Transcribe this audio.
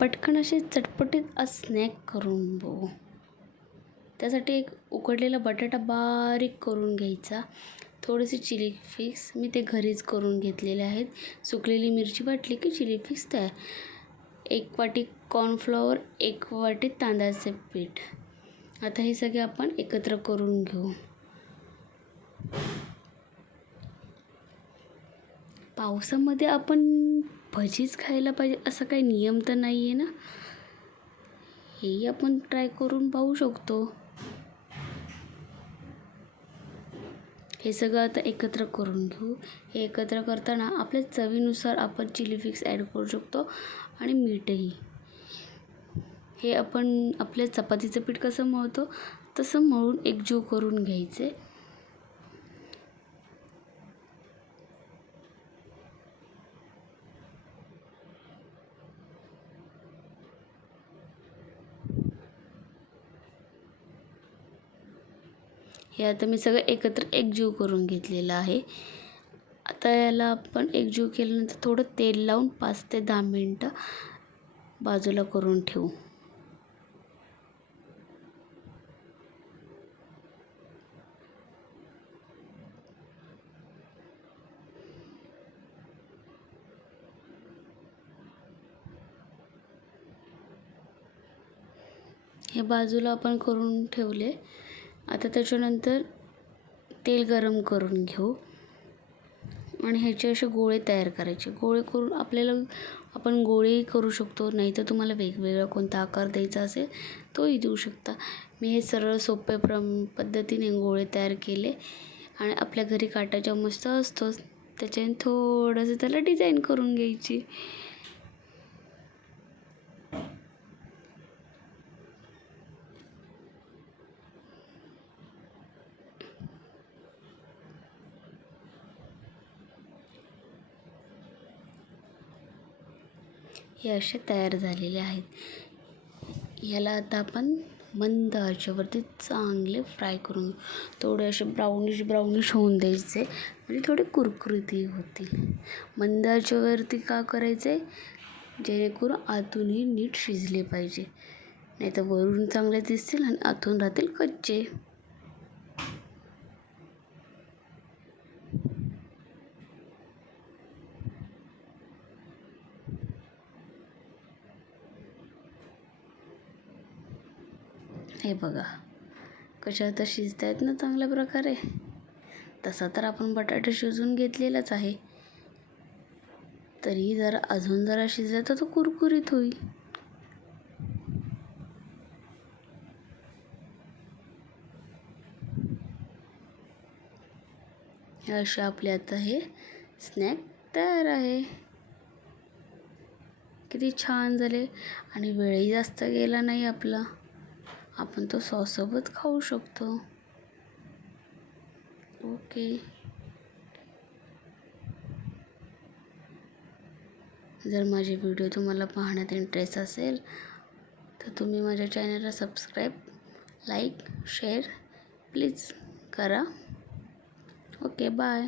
पटकन असे चटपटीत स्नॅक करून बघू. त्यासाठी एक उकडलेला बटाटा बारीक करून घ्यायचा. थोडेसे चिली फ्लेक्स मी ते घरीच करून घेतलेले आहेत. सुकलेली मिरची वाटली की चिली फ्लेक्स तयार. 1 वाटी कॉर्नफ्लॉवर, 1 वाटी तांदळाचे पीठ. आता हे सगळे आपण एकत्र करून घेऊ. पावसामध्ये आपण भजीच खायला पाहिजे असं काही नियम तर नाही आहे ना. हेही आपण ट्राय करून पाहू शकतो. हे सगळं आता एकत्र करून घेऊ. हे एकत्र करताना आपल्या चवीनुसार आपण चिली फ्लेक्स ॲड करू शकतो आणि मीठही. हे आपण आपल्या चपातीचं पीठ कसं मळतो तसं मळून एकजीव करून घ्यायचे. हे आता मी सगळं एकत्र एकजीव करून घेतलेलं आहे. आता याला आपण एकजीव केल्यानंतर थोडं तेल लावून 5 ते 10 मिनटं बाजूला करून ठेवू. हे बाजूला आपण करून ठेवले. आता त्याच्यानंतर तेल गरम करून घेऊ आणि ह्याचे असे गोळे तयार करायचे. गोळे करून आपण गोळेही करू शकतो, नाही तर तुम्हाला वेगवेगळा कोणता आकार द्यायचा असेल तोही देऊ शकता. मी हे सरळ सोप्या पद्धतीने गोळे तयार केले आणि आपल्या घरी काटा चम्मच तर असतोच, त्याच्याने थोडंसं त्याला डिझाईन करून घ्यायची. हे असे तयार झालेले आहेत. याला आता आपण मंद आचेवरती चांगले फ्राय करून थोडे असे ब्राउनिश होऊन द्यायचे, म्हणजे थोडे कुरकुरीतही होतील. मंद आचेवरती का करायचे, जेणेकरून आतूनही नीट शिजले पाहिजे, नाही तर वरून चांगले दिसतील आणि आतून राहतील कच्चे. हे बघा कशा आता शिजत आहेत ना चांगल्या प्रकारे. तसा तर आपण बटाटा शिजवून घेतलेलाच आहे, तरी अजून जरा शिजला तर तो कुरकुरीत होईल. असे आपले आता हे स्नॅक तयार आहे. किती छान झाले आणि वेळही जास्त गेला नाही आपला. आपण तो सॉससोबत खाऊ शकतो. ओके. जर माझे व्हिडिओ तुम्हाला पाहण्यात इंटरेस्ट असेल तर तुम्ही माझ्या चॅनलला सबस्क्राईब, लाईक, शेअर प्लीज करा. Okay, bye.